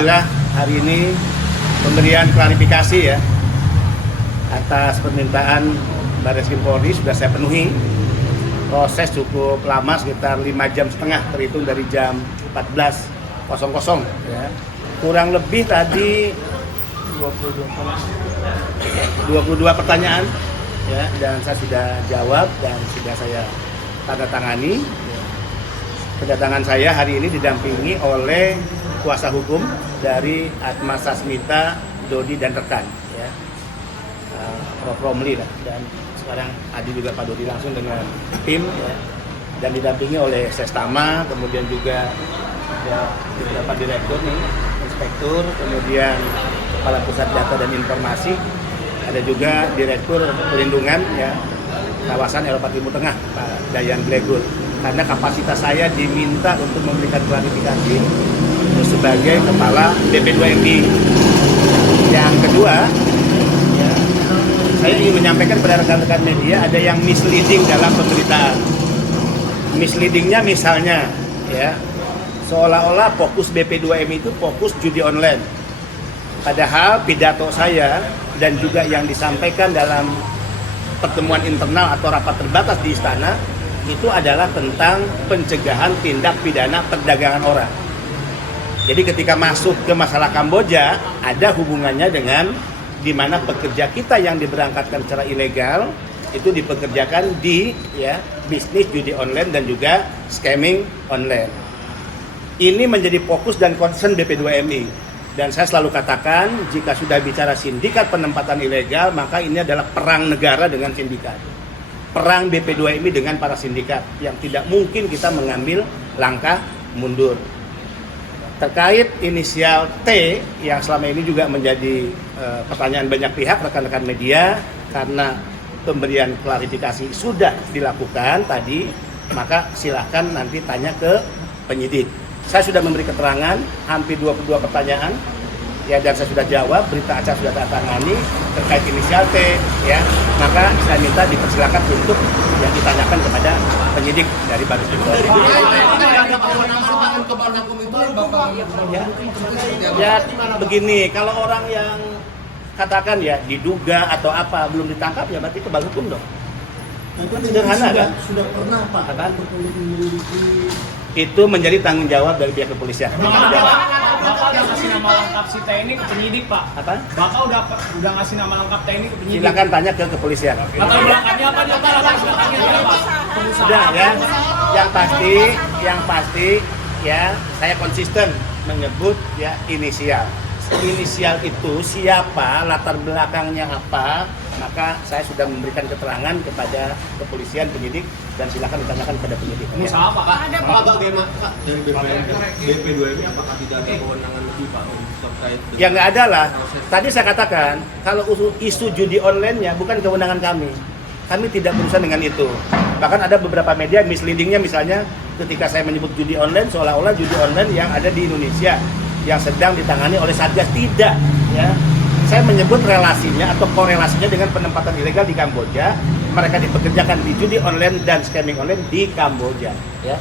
Alhamdulillah hari ini pemberian klarifikasi ya atas permintaan Barreskrim Polri sudah saya penuhi. Proses cukup lama, sekitar 5,5 jam terhitung dari jam 14.00 ya. Kurang lebih tadi 22 pertanyaan ya, dan saya sudah jawab dan sudah saya tanda tangani. Kedatangan saya hari ini didampingi oleh kuasa hukum dari Atma Sasmita, Dodi dan rekan ya. Prof Romli lah, dan sekarang Adi juga Pak Dodi langsung dengan tim ya. Dan didampingi oleh Sestama, kemudian juga ya, beberapa direktur nih, inspektur, kemudian kepala pusat data dan informasi, ada juga direktur pelindungan ya kawasan Eropa Timur Tengah Pak Dayan Blegur. Karena kapasitas saya diminta untuk memberikan klarifikasi sebagai kepala BP2MI. Yang kedua, ya, saya ingin menyampaikan kepada rekan-rekan media ada yang misleading dalam pemberitaan. Misleadingnya misalnya, ya, seolah-olah fokus BP2MI itu fokus judi online. Padahal pidato saya dan juga yang disampaikan dalam pertemuan internal atau rapat terbatas di istana itu adalah tentang pencegahan tindak pidana perdagangan orang. Jadi ketika masuk ke masalah Kamboja, ada hubungannya dengan di mana pekerja kita yang diberangkatkan secara ilegal itu dipekerjakan di ya bisnis judi online dan juga scamming online. Ini menjadi fokus dan concern BP2MI. Dan saya selalu katakan, jika sudah bicara sindikat penempatan ilegal, maka ini adalah perang negara dengan sindikat. Perang BP2MI dengan para sindikat yang tidak mungkin kita mengambil langkah mundur. Terkait inisial T yang selama ini juga menjadi pertanyaan banyak pihak rekan-rekan media, karena pemberian klarifikasi sudah dilakukan tadi, maka silakan nanti tanya ke penyidik. Saya sudah memberi keterangan hampir 22 pertanyaan. Ya, dan saya sudah jawab, berita acara sudah saya tangani terkait inisial T ya, maka saya minta dipersilakan untuk yang ditanyakan kepada penyidik dari Barreskrim Polri. Ya begini, kalau orang yang katakan ya diduga atau apa belum ditangkap ya berarti kebal hukum dong. Sederhana kan? Sudah pernah Pak. Itu menjadi tanggung jawab dari pihak kepolisian. Bapak udah ngasih nama lengkap si TNI ke penyidik, Pak. Apa? Bapak udah ngasih nama lengkap TNI ke penyidik. Silakan tanya ke kepolisian. Latar belakangnya apa? Latar belakangnya apa? Sudah ya. Yang pasti ya saya konsisten menyebut ya inisial. Inisial itu siapa, latar belakangnya apa, maka saya sudah memberikan keterangan kepada kepolisian, penyidik, dan silakan ditanyakan kepada penyidik. Usaha apa, Kak? Pak, bagaimana Pak dari BP2MI apakah tidak ada kewenangan lebih Pak terkait dengan Ya nggak ada lah. Tadi saya katakan kalau isu judi online-nya bukan kewenangan kami. Kami tidak berurusan dengan itu. Bahkan ada beberapa media misleadingnya, misalnya ketika saya menyebut judi online seolah-olah judi online yang ada di Indonesia yang sedang ditangani oleh Satgas. Tidak ya. Saya menyebut relasinya atau korelasinya dengan penempatan ilegal di Kamboja. Mereka dipekerjakan di judi online dan scamming online di Kamboja ya.